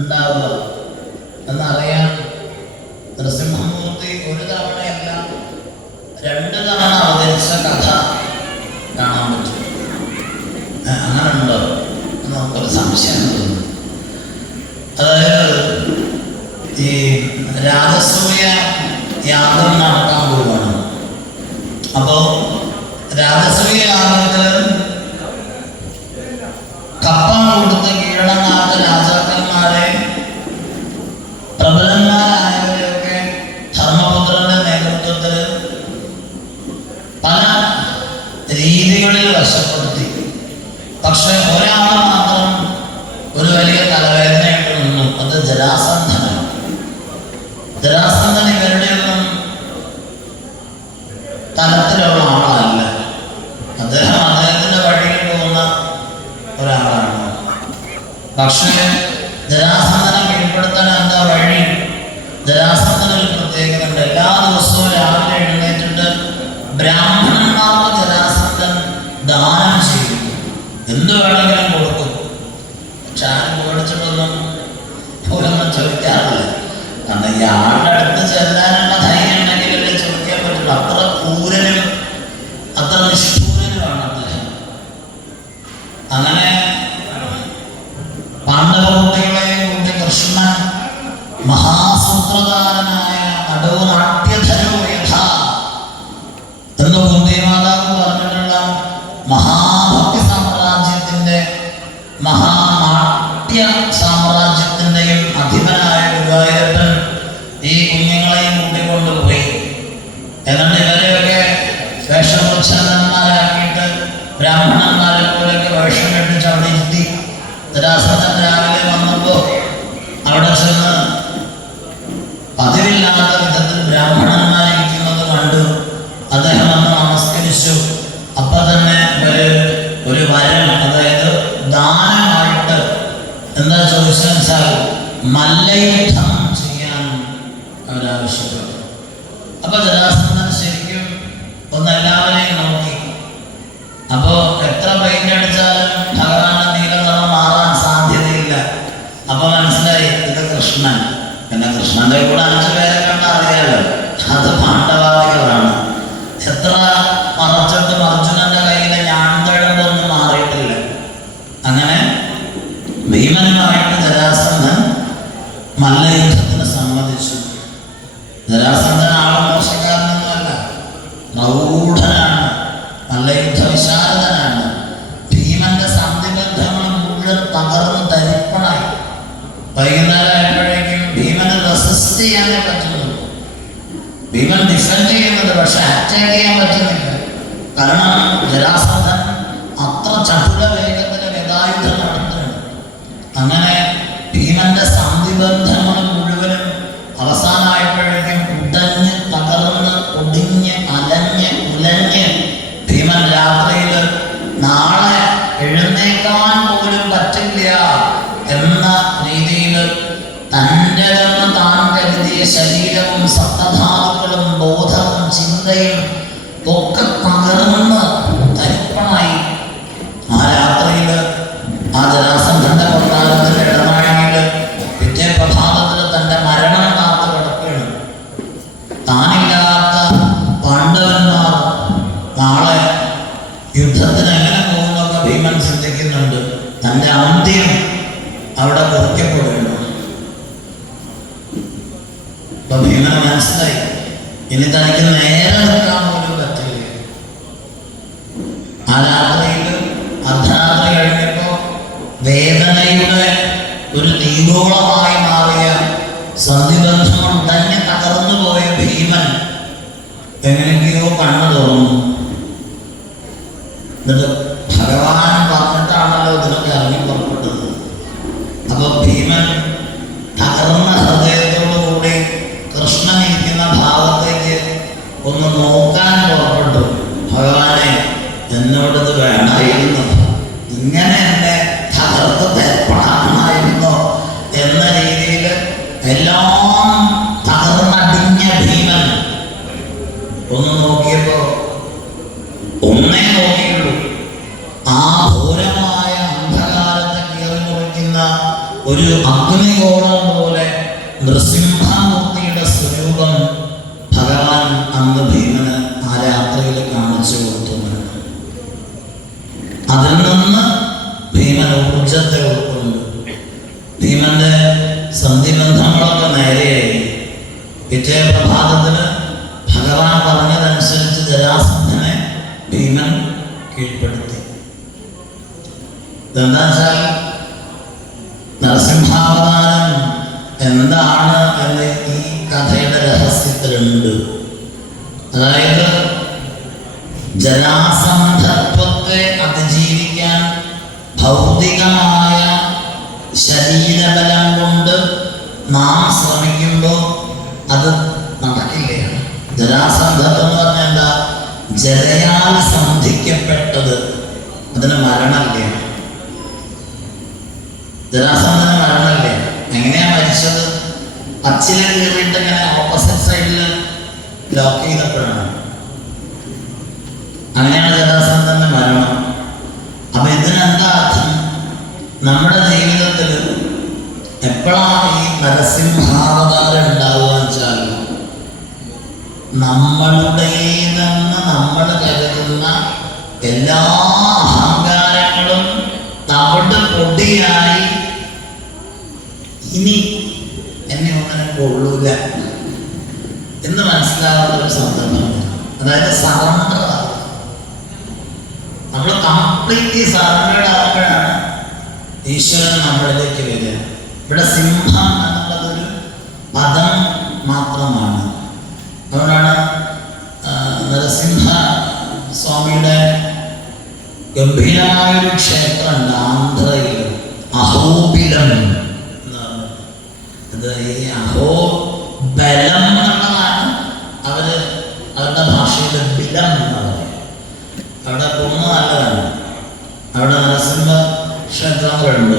ഉണ്ടാവുക എന്നറിയാൻ നരസിംഹമൂർത്തി ഒരു തവണയല്ല 2 തവണ അവതരിച്ച കഥ കാണാൻ പറ്റും. അങ്ങനെ ഉണ്ടോ എന്ന് നമുക്കൊരു സംശയം തോന്നുന്നു. അതായത് ഈ രാജസൂയ യാഗം നടക്കാൻ പോവുകയാണ്. അപ്പോൾ രാജസൂയ യാഗത്തിൽ കപ്പം കൊടുത്ത് കീഴടങ്ങാത്ത രാജാക്കന്മാരെ പ്രബലന്മാരായവരെയൊക്കെ ധർമ്മപുത്രന്റെ നേതൃത്വത്തിൽ പല രീതികളിൽ വശപ്പെടുത്തി. പക്ഷെ ഒരാൾ മാത്രം ഒരു വലിയ തലവേദനയായിട്ട് നിന്നു. അത് ജരാസന്ധനാണ്. ജരാസന്ധൻ ഇവരുടെ ഒന്നും തലത്തിലുള്ള ആളല്ല. അദ്ദേഹത്തിന്റെ വഴിയിൽ പോകുന്ന ഒരാളാണ്. പക്ഷേ ജരാസന്ധനെ കീഴ്പ്പെടുത്താൻ എന്താ വഴി? ജരാസന്ധന് ഒരു പ്രത്യേകത ഉണ്ട്. എല്ലാ ദിവസവും രാവിലെ എഴുന്നേറ്റിട്ട് ബ്രാഹ്മണന്മാർക്ക് ജരാസന്ധൻ ദാനം ചെയ്യും. എന്ത് വേണമെങ്കിലും കൊടുക്കും. പക്ഷെ ആരും മേടിച്ചിട്ടൊന്നും പോലൊന്നും ചോദിക്കാറില്ല. കാരണം ഇയാളുടെ അടുത്ത് ചെല്ലാനുള്ള ധൈര്യം ഉണ്ടെങ്കിലല്ലേ ചോദിക്കാൻ പറ്റുള്ളൂ. അത്ര ക്രൂരനും അത്ര നിഷ്ഠൂരനുമാണ് അദ്ദേഹം. അങ്ങനെ പാണ്ഡവകുട്ടികളെയും കൂട്ടി കൃഷ്ണൻ മഹാസൂത്രധാരനായ നടുനാട്യധരോ യഥ എന്ന് കുന്തിമാതാവ് പറഞ്ഞിട്ടുള്ള മഹാഭക്തി സാമ്രാജ്യത്തിന്റെ മഹാനാട്യ സാമ്രാജ്യത്തിന്റെയും അധിപനായ ഗുരുവായൂരപ്പൻ ഈ കുഞ്ഞുങ്ങളെയും കൂട്ടിക്കൊണ്ടുപോയി. എന്നിട്ട് ഇവരെയൊക്കെ വേഷപ്രച്ഛന്നന്മാരാക്കിയിട്ട് ബ്രാഹ്മണന്മാരെ പോലെയൊക്കെ വേഷം കെട്ടിച്ച് അവിടെ ഇരുത്തി. ജരാസന്ധൻ രാവിലെ വന്നപ്പോൾ അവിടെ ചെന്ന് പതിവില്ലാത്ത വിധത്തിൽ ബ്രാഹ്മണന്മാരിരിക്കുന്നത് കണ്ടു. അദ്ദേഹം വന്ന് നമസ്കരിച്ചു. അപ്പൊ തന്നെ ഒരു വരം, അതായത് ദാനമായിട്ട് എന്താ ചോദിച്ചെന്ന് വെച്ചാൽ മല്ലയുദ്ധം ചെയ്യാൻ അവരാവശ്യപ്പെട്ടു. അപ്പൊ ജരാസന്ധൻ ശരിക്കും ഒന്ന് എല്ലാവരെയും നോക്കി. അപ്പോ എത്ര പെയിന്റ് അടിച്ചാലും ഭഗവാന്റെ നീലനിറം മാറാൻ സാധ്യതയില്ല. അപ്പൊ മനസ്സിലായി ഇത് കൃഷ്ണൻ. പിന്നെ കൃഷ്ണന്റെ കൂടെ 5 പേരെ കണ്ട അറിയാലോ, അത് പാണ്ഡവാദികളാണ്. എത്ര മറച്ചിട്ടും അർജുനന്റെ കയ്യിലെ ഞാണ്ടഴമ്പൊന്നും മാറിയിട്ടില്ല. അങ്ങനെ ഭീമനുമായിട്ട് ജരാസന്ധൻ മല്ലയുദ്ധത്തിന് സമ്മതിച്ചു. ജരാസന്ധൻ ആളും മോശക്കാരനൊന്നുമല്ല, പ്രൗഢനാണ്, മല്ലയുദ്ധ വിശാരദനാണ്. ഭീമന്റെ സന്ധിബന്ധങ്ങൾ മുഴുവൻ തകർന്ന് തരിപ്പണായി. വൈകുന്നേരം ആയപ്പോഴേക്കും ഭീമന് റെസിസ്റ്റ് ചെയ്യാനേ പറ്റുന്നുള്ളൂ. ഭീമൻ ഡിഫെൻഡ് ചെയ്യുന്നുണ്ട്, പക്ഷെ അറ്റാക്ക് ചെയ്യാൻ പറ്റുന്നില്ല. കാരണം ജരാസന്ധൻ അത്ര ചടുല വേഗത്തിൽ ഗതായുധം നടത്തുന്നുണ്ട്. അങ്ങനെ ഭീമന്റെ സന്ധിബന്ധങ്ങൾ മുഴുവനും അവസാനമായപ്പോഴേക്കും ഉടഞ്ഞ് തകർന്ന് ഒടിഞ്ഞ് അലഞ്ഞ് ഉലഞ്ഞ് ഭീമൻ രാത്രിയിൽ നാളെ എഴുന്നേക്കാൻ പോലും പറ്റില്ല എന്ന രീതിയിൽ തൻ്റെതെന്ന് താൻ കരുതിയ ശരീരവും സപ്തധാതുക്കളും ബോധവും ചിന്തയും ഒക്കെ തകർന്ന് തരിപ്പണായി. ആ രാത്രിയിൽ ആ ജരാസന്ധന്റെ കൊട്ടാരത്തിന്റെ ഇടനാഴിയിൽ പിറ്റേ പ്രഭാതത്തിൽ തന്റെ മരണം കാത്തു കിടക്കുകയാണ്. താനില്ലാത്ത പാണ്ഡവന്മാർ നാളെ യുദ്ധത്തിന് എങ്ങനെ പോകുന്നൊക്കെ ഭീമൻ ചിന്തിക്കുന്നുണ്ട്. തന്റെ അന്ത്യം അവിടെ കുറിക്കപ്പെടുന്നു. അപ്പൊ ഭീമന് മനസ്സിലായി ഇനി തനിക്ക് നേരെ നിൽക്കാൻ പോലും പറ്റില്ല. ആ രാത്രിയിൽ അർദ്ധരാത്രി കഴിഞ്ഞപ്പോ വേദനയുടെ ഒരു തീഗോളമായി മാറിയ സന്ധിബന്ധം തന്നെ തകർന്നു പോയ ഭീമൻ എങ്ങനെയൊക്കെയോ കണ്ണു തുറന്നു. എന്നിട്ട് ഭഗവാൻ പറഞ്ഞിട്ടാണല്ലോ ഇതിനൊക്കെ ഇറങ്ങി പുറപ്പെട്ടത്. അപ്പൊ ഭീമൻ തകർന്ന ഹൃദയത്തോടുകൂടി കൃഷ്ണൻ ഇരിക്കുന്ന ഭാഗത്തേക്ക് ഒന്ന് നോക്കാൻ പുറപ്പെട്ടു. ഭഗവാനെ, എന്നോടത് വേണമായിരുന്നു, ഇങ്ങനെ എന്നെ തകർത്ത് തേർപ്പണമായിരുന്നോ എന്ന രീതിയിൽ എല്ലാം തകർന്നടിഞ്ഞ ഭീമൻ ഒന്ന് നോക്കിയപ്പോ ഒന്നേ നോക്കിയുള്ളൂ. ആ ഘോരമായ അന്ധകാരത്തെ കീറി മുറിക്കുന്ന ഒരു ഒരു അഗ്നിഗോളം പോലെ നൃസിംഹമൂർത്തിയുടെ സ്വരൂപം ഭഗവാൻ അന്ന് ഭീമന് ആ രാത്രിയിൽ കാണിച്ചു കൊടുത്തു. അതിൽ നിന്ന് ഭീമൻ ഊർജത്തെ ഉൾക്കൊണ്ട് ഭീമന്റെ സന്ധിബന്ധങ്ങളൊക്കെ നേരെയായി. പിറ്റേ പ്രഭാതത്തിന് ഭഗവാൻ പറഞ്ഞതനുസരിച്ച് ജരാസന്ധനെ ഭീമൻ കീഴ്പ്പെടുത്തി. ഇതെന്താ വെച്ചാൽ നരസിംഹാവതാരം എന്താണ് എന്ന് ഈ കഥയുടെ രഹസ്യത്തിലുണ്ട്. അതായത് ജരാസന്ധത്വത്തെ അതിജീവിക്കാൻ ഭൗതികമായ ശരീരബലം കൊണ്ട് നാം ശ്രമിക്കുമ്പോൾ അത് നടക്കില്ല. ജരാസന്ധത്വം എന്ന് പറഞ്ഞാൽ എന്താ? ജലയാൽ സന്ധിക്കപ്പെട്ടത്, അതിന് മരണമില്ല. ജരാസന്ധന് മരണമില്ല. എങ്ങനെയാ മരിച്ചത്? അച്ചിലെ കീറിയിട്ട് ഇങ്ങനെ ഓപ്പോസിറ്റ് സൈഡിൽ ലോക്ക് ചെയ്തപ്പോഴാണ്. അങ്ങനെയാണ് ജരാസന്ധന്റെ മരണം. അപ്പൊ ഇതിനെന്താ അർത്ഥം? നമ്മുടെ ജീവിതത്തിൽ എപ്പോഴാണ് ഈ നരസിംഹാവതാരം ഉണ്ടാവുക വെച്ചാൽ നമ്മളുടേതെന്ന് നമ്മൾ കരുതുന്ന എല്ലാ അഹങ്കാരങ്ങളും തവിട് പൊടിയായി ഇനി എന്നെ ഒന്നിനും കൊള്ളൂല എന്ന് മനസ്സിലാവുന്ന ഒരു സന്ദർഭം. അതായത് സറണ്ടർ ആവുക. നമ്മൾ കംപ്ലീറ്റ്ലി സറണ്ടേഡ് ആവുമ്പോഴാണ് ഈശ്വരൻ നമ്മളിലേക്ക് വരിക. ഇവിടെ സിംഹം എന്നുള്ളതൊരു പദം മാത്രമാണ്. അതുകൊണ്ടാണ് നരസിംഹ സ്വാമിയുടെ ഗംഭീരമായൊരു ക്ഷേത്രമുണ്ട് ആന്ധ്രയിൽ, അഹോബിലം എന്ന് പറഞ്ഞു. അത് ഈ അഹോബലം എന്നുള്ളതാണ് അവരുടെ ഭാഷയിൽ ബിലം എന്ന് പറയും. അവിടെ പോകുന്നത് നല്ലതാണ്. അവിടെ നരസിംഹ ക്ഷേത്രങ്ങളുണ്ട്.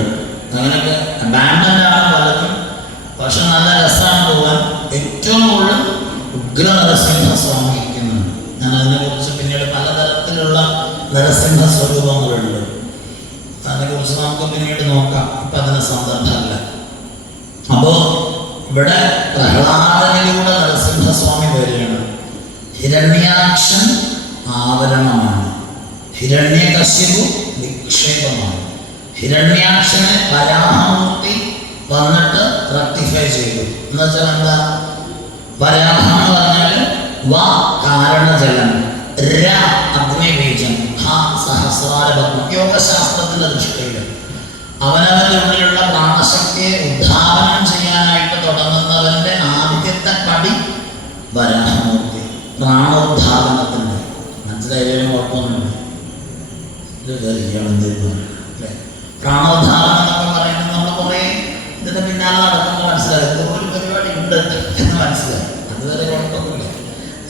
അങ്ങനെയൊക്കെ അബാൻഡൻ്റാണ് പലതും, പക്ഷെ നല്ല രസമാണ് പോകാൻ. ഏറ്റവും കൂടുതൽ ഉഗ്ര നരസിംഹസ്വാമി ഇരിക്കുന്നുണ്ട്. ഞാൻ അതിനെക്കുറിച്ച് പിന്നീട് പലതരത്തിലുള്ള നരസിംഹ സ്വരൂപങ്ങളുണ്ട്. അതിനെക്കുറിച്ച് നമുക്ക് പിന്നീട് നോക്കാം. ഇപ്പം അതിന് സന്ദർഭമല്ല. അപ്പോൾ ഇവിടെ പ്രഹ്ലാദനിലൂടെ നരസിംഹസ്വാമി വരികയാണ്. ഹിരണ്യാക്ഷൻ ആവരണമാണ്, ഹിരണ്യകശിപു നിക്ഷേപമാണ്. ഹിരണ്യാക്ഷനെ വരാഹമൂർത്തി വന്നിട്ട് റെക്ടിഫൈ ചെയ്തു. എന്നുവെച്ചാൽ എന്താ? വരാഹം എന്ന് പറഞ്ഞാൽ വ കാരണജലം, ര അഗ്നിബീജം, ഹ സഹസ്രാരപത്മം. യോഗശാസ്ത്രത്തിന്റെ ദൃഷ്ടിയിൽ അവനവന്റെ ഉള്ളിലുള്ള പ്രാണശക്തിയെ ഉദ്ധാരണം ചെയ്യാനായിട്ട് തുടങ്ങുന്നവന്റെ ആദ്യത്തെ പടി വരാഹമൂർത്തി, പ്രാണോദ്ധാരണത്തിന്റെ. മനസ്സിലായാലും കുഴപ്പമൊന്നുമില്ല. ഇത് അല്ലേ? പ്രാണോദ്ധാരണം എന്നൊക്കെ പറയുന്നത് നമ്മൾ കുറേ ഇതിന്റെ പിന്നാലെ നടക്കുമ്പോൾ മനസ്സിലായി ഒരു പരിപാടി ഉണ്ട് എന്ന് മനസ്സിലായി. അതുവരെ കുഴപ്പമൊന്നുമില്ല.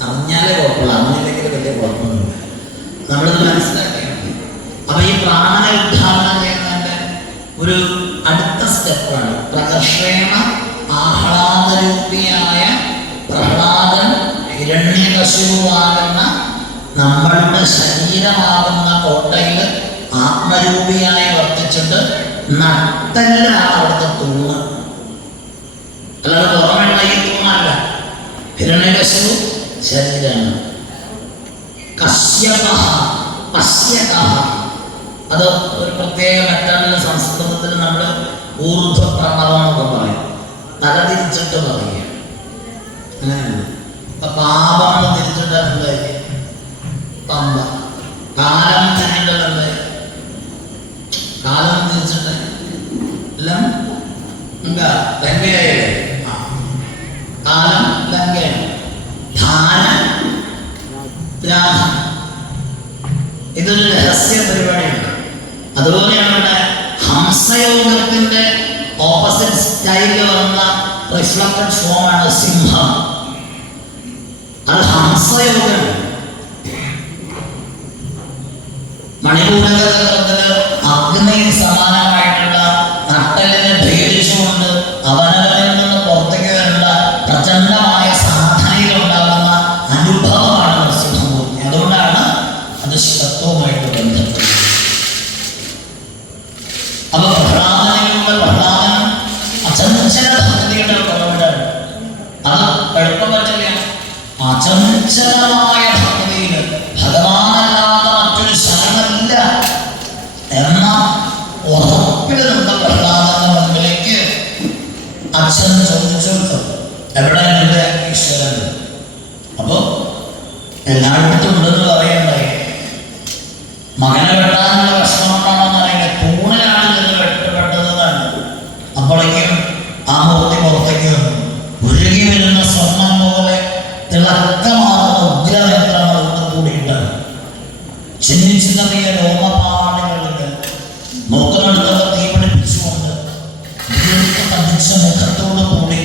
അറിഞ്ഞാലേ കുഴപ്പമില്ല, അറിഞ്ഞില്ലെങ്കിൽ വലിയ കുഴപ്പമൊന്നുമില്ല. നമ്മളിത് മനസ്സിലാക്കിയാണ്. അപ്പൊ ഈ പ്രാണനെ ഉദ്ധാരണം ചെയ്യുന്നതിന്റെ ഒരു അടുത്ത സ്റ്റെപ്പാണ് പ്രകർഷേണ ആഹ്ലാദരൂപിയായ പ്രഹ്ലാദൻ ഹിരണ്യകശിപുവാകുന്ന നമ്മളുടെ ശരീരമാകുന്ന കോട്ടയിൽ ആത്മരൂപിയായി വർത്തിച്ചിട്ട് നട്ടല്ലാണ് അവിടുത്തെ തൂണ്. അല്ലാതെ പുറമെയുള്ള ഈ തൂണല്ല. ഹിരണ്യകശിപു ശരീരമാണ്. കശ്യപഃ പശ്യകഃ, അത് ഒരു പ്രത്യേക മെത്തേഡിൽ സംസ്കൃതത്തിൽ നമ്മൾ ഊർധ്വപ്രണവം എന്നൊക്കെ പറയും. തലതിരിച്ചിട്ട് പറയുക. അങ്ങനെയാണ്. അപ്പൊ പാപം എന്ന് തിരിച്ചിട്ട് എന്തായിരിക്കും? പമ്പ. കാലം തിരിച്ചിട്ട് എന്തായി? കാലം തിരിച്ചിട്ട് ലങ്കയായില്ലേ? കാലം ലങ്കയാണ്. ധാനം രാധം. ഇതൊരു രഹസ്യ പരിപാടിയാണ്. അതുപോലെയാണ് ഇവിടെ ഹംസയോഗത്തിന്റെ ഓപ്പോസിറ്റ് സ്റ്റൈലിൽ വന്ന റിഫ്ലക്റ്റഡ് ഫോമാണ് സിംഹം. അത് ഹംസയോഗമാണ്. മണിപൂരകത്തിന് അഗ്നി സമാനമായിട്ടുള്ള നട്ടലിനെ ഭേദിച്ചുകൊണ്ട് അവനവനിൽ നിന്ന് പുറത്തേക്ക് വരുന്ന പ്രചണ്ഡമായ സാധനയിലുണ്ടാകുന്ന അനുഭവമാണ് നരസിംഹമൂർത്തി. അതുകൊണ്ടാണ് അത് ശിവത്വവുമായിട്ട് ബന്ധപ്പെട്ടത്. അപ്പൊ പ്രഹ്ലാദനിലൂടെ പ്രഹ്ലാദൻ ചഞ്ചലമായ ഭക്തിയിൽ ഭഗവാനല്ലാതെ മറ്റൊരു ശരണമില്ല എന്ന ഉറപ്പിൽ നിന്ന പ്രഹ്ലാദന്റെ മുൻപിലേക്ക് അച്ഛൻ ചോദിച്ചു, എവിടെ നിന്റെ ഈശ്വരൻ? അപ്പോ എല്ലായിടത്തും ഉണ്ടെന്ന് പറയണ്ടായി. മകനെ വെട്ടാനുള്ള വിഷമമാണെന്ന് അറിയില്ല, തൂണിലാണ് ചെന്ന് വെട്ടപ്പെട്ടതാണ്. അപ്പോഴേക്കും ആ മൂർത്തി പുറത്തേക്ക് വന്നു. ഉരുകി വരുന്ന സ്വർണം പോലെ തിളക്കമാർന്ന ഉഗ്രനേത്രങ്ങളോട് കൂടിയിട്ടാണ്. ചിന്നിച്ചിതറിയ രോമപാടുകളുണ്ട്. നോക്കുന്നിടത്തൊക്കെ തീ പിടിപ്പിച്ചുകൊണ്ട് തടിച്ച മുഖത്തോട് കൂടി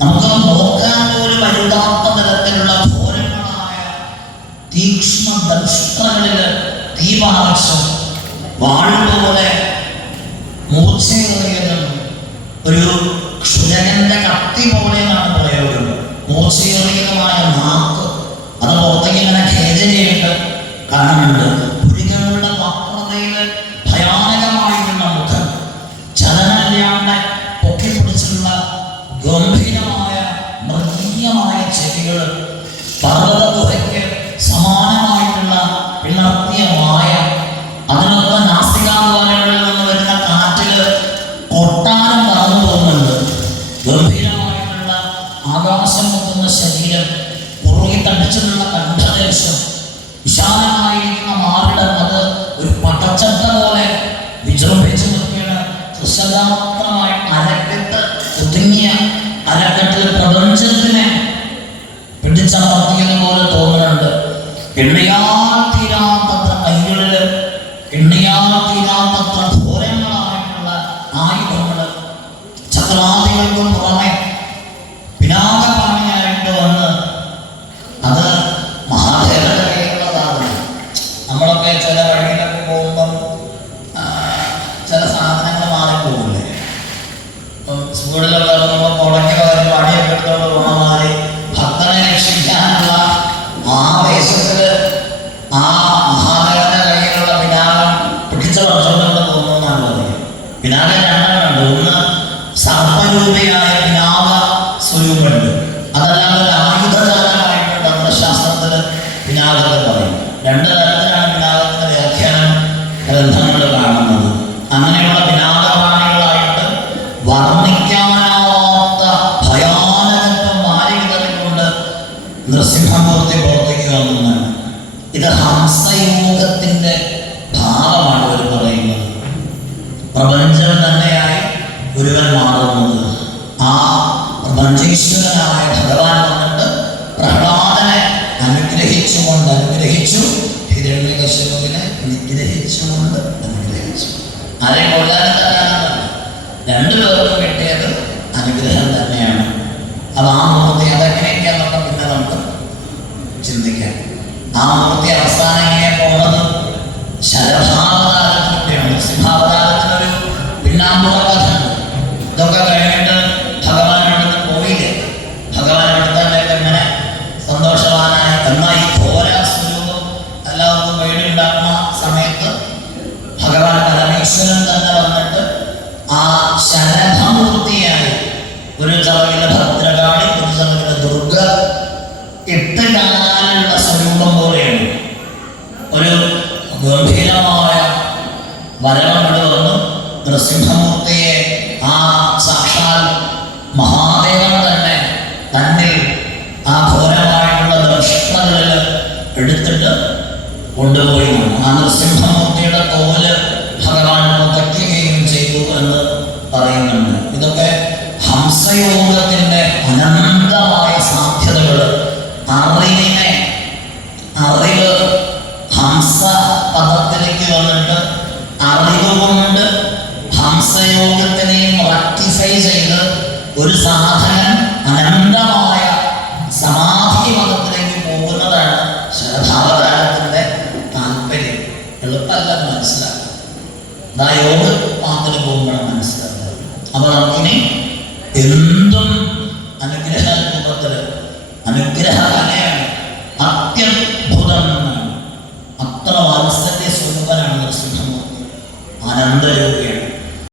നമുക്ക് നോക്കാൻ പോലും അരുതാത്ത തരത്തിലുള്ള ഘോരങ്ങളായ തീക്ഷ്ണ ദംഷ്ട്രങ്ങളില് തീപാർച്ച വാഴുപോലെ മൂർച്ചയേറിയതും ഒരു ക്ഷുരകന്റെ കത്തി പോലെ എന്നാണ് പ്രയോഗം. മൂർച്ചയേറിയതുമായ നാക്ക് അത് പുറത്തേക്ക് ഇങ്ങനെ ഖേചനയായിട്ട് കാണുന്നുണ്ട്. പുരികളുടെ വക്രതയില് ഭയാനകമായിട്ടുള്ള മുഖം, ചലനമില്ലാണ്ട് പൊക്കിപ്പിടിച്ചിട്ടുള്ള ഗംഭീരമായ മൃഗീയമായ ചെവികൾ, പർവ്വത ഗുഹയ്ക്ക് സമാനമായിട്ടുള്ള പിളർത്തിയ മായ, അതിനൊക്കെ നാസ്തികാദ്വാരങ്ങളിൽ നിന്ന് വരുന്ന കാറ്റില് കൊട്ടാരം പറന്നു പോകുന്നുണ്ട്. ഗംഭീരമായിട്ടുള്ള ആകാശം മുട്ടുന്ന ശരീരം, പുറകെ തടിച്ചിട്ടുള്ള കണ്ഠദേശം, വിശാലമായിരിക്കുന്ന മാറിടം, അത് ഒരു പട്ടച്ചട്ട പോലെ വിജൃംഭിച്ചു നിൽക്കുകയാണ്. സുശാസ്ത്രമായി അരക്കെട്ട് ഒതുങ്ങിയ അരക്കെട്ടിൽ പ്രപഞ്ചത്തിനെ പിടിച്ചമർത്തിയത് പോലെ തോന്നുന്നുണ്ട്. എണ്ണയാൽ തീരാത്തത്ര കൈകളില്, എണ്ണയാൽ തീരാത്തത്ര ഘോരങ്ങളായിട്ടുള്ള ആയുധങ്ങള്, ചക്രാദികൾക്കും പുറമെ പിനാകപാണിയായിട്ട് വന്ന് അത് മഹാദേവന്റെ കയ്യിലുള്ളതാണ്. നമ്മളൊക്കെ ചില വഴിയിലൊക്കെ പോകുമ്പം ചില സാധനങ്ങൾ മാറിപ്പോകില്ലേ? ഇപ്പം സ്കൂളിലൊക്കെ ഇറങ്ങുമ്പോൾ പുറകെ ഒരു വടിയൊക്കെ എടുത്തോണ്ട് പോകണ മാറി ഭക്തനെ രക്ഷിക്കാനുള്ള ആവേശത്തില് ആ മഹാദേവന്റെ കയ്യിലുള്ള പിനാകം പിടിച്ച വർഷത്തോടെ പോകുന്നതെന്നാണ് പറയുന്നത്. പിനാകം രണ്ടെണ്ണമുണ്ട്. ഒന്ന് സർപ്പരൂപിയായ പിനാക സ്വരൂപമുണ്ട്, അതല്ലാതെ ഒരു ആയുധജാലമായിട്ട് തന്ത്രശാസ്ത്രത്തില് പിനാകത്തെ പറയും. രണ്ട് തരത്തിലാണ് പിനാകത്തിന്റെ വ്യാഖ്യാനം ഗ്രന്ഥങ്ങളിൽ കാണുന്നത്. അങ്ങനെയുള്ള പിനാകപ്രാണികളായിട്ട് വർണ്ണിക്കാനാവാത്ത ഭയാനകത്വം മാറിവിതറിക്കൊണ്ട് നൃസിംഹമൂർത്തി പുറത്തേക്ക് വന്നതാണ്. ഇത് ഹംസയോഗത്തിന്റെ ഭാവമാണ് ഇവർ പറയുന്നത്. പ്രപഞ്ചം തന്നെയായി ഒരുവൻ മാറുന്നത്. ആ പ്രപഞ്ചീശ്വരനായ ഭഗവാൻ വന്നിട്ട് പ്രഹ്ലാദനെ അനുഗ്രഹിച്ചു, ഹിരണ്യകശിപുവിനെ നിഗ്രഹിച്ചുകൊണ്ട് അനുഗ്രഹിച്ചു. ആരെ കൊല്ലാനും തരാനല്ല, രണ്ടുപേർക്കും കിട്ടിയത് അനുഗ്രഹം തന്നെയാണ്. അത് ആ മൂർത്തി അതെങ്ങനെയൊക്കെയാണെന്നൊക്കെ പിന്നെ നമുക്ക് ചിന്തിക്കാം. ആ മൂർത്തി അവസാനം എങ്ങനെ പോണത് ശരഭാവതാരത്തിലൂടെയാണ്. സിംഹാവതാരത്തിനൊരു പിന്നാമ്പുറ കഥ ഉണ്ട്. ഇതൊക്കെ കഴിഞ്ഞിട്ട് ഭഗവാൻ അടുത്ത് പോയില്ലേ, ഭഗവാൻ അടുത്തേക്ക് എങ്ങനെ സന്തോഷവാനായി. എന്നാൽ ഈ ഘോര സ്വരൂപം എല്ലാവർക്കും വീടുണ്ടാക്കുന്ന സമയത്ത് ഭഗവാൻ പരമേശ്വരൻ തന്നെ വന്നിട്ട് ആ ശരഭമൂർത്തിയായി ഒരു ചവകിലെ ഭദ്രകാളി, ഒരു ചവകിലെ ദുർഗ, 8 കാലുള്ള സ്വരൂപം പോലെയാണ്. ഒരു ഗംഭീരമായ വരവങ്ങോട് വന്നു നൃസിംഹമൂർത്തിയെ ആ സാക്ഷാൽ മഹാദേവൻ തന്നെ തന്നിൽ ആ ഘോരമായിട്ടുള്ള ദർശനങ്ങളിൽ എടുത്തിട്ട് കൊണ്ടുപോയി. ആ നൃസിംഹമൂർത്തിയുടെ തോല് ഭഗവാൻ പുതയ്ക്കുകയും ചെയ്തു എന്ന് പറയുന്നുണ്ട്. ഇതൊക്കെ ഹംസയോഗത്തിന്റെ അനന്തമായ സാധ്യതകൾ. അറിവ് ഹംസ പദത്തിലേക്ക് വന്നിട്ട് അറിവ് കൊണ്ട് ഹംസയോഗത്തിനെയും റക്ടിഫൈ ചെയ്ത് ഒരു സാധകൻ അനന്തമായ സമാധി മതത്തിലേക്ക് പോകുന്നതാണ് ശരഭാവതാരത്തിന്റെ താല്പര്യം. എളുപ്പമല്ല മനസ്സിലാക്കുക. യോഗ പാത്തിന് പോകും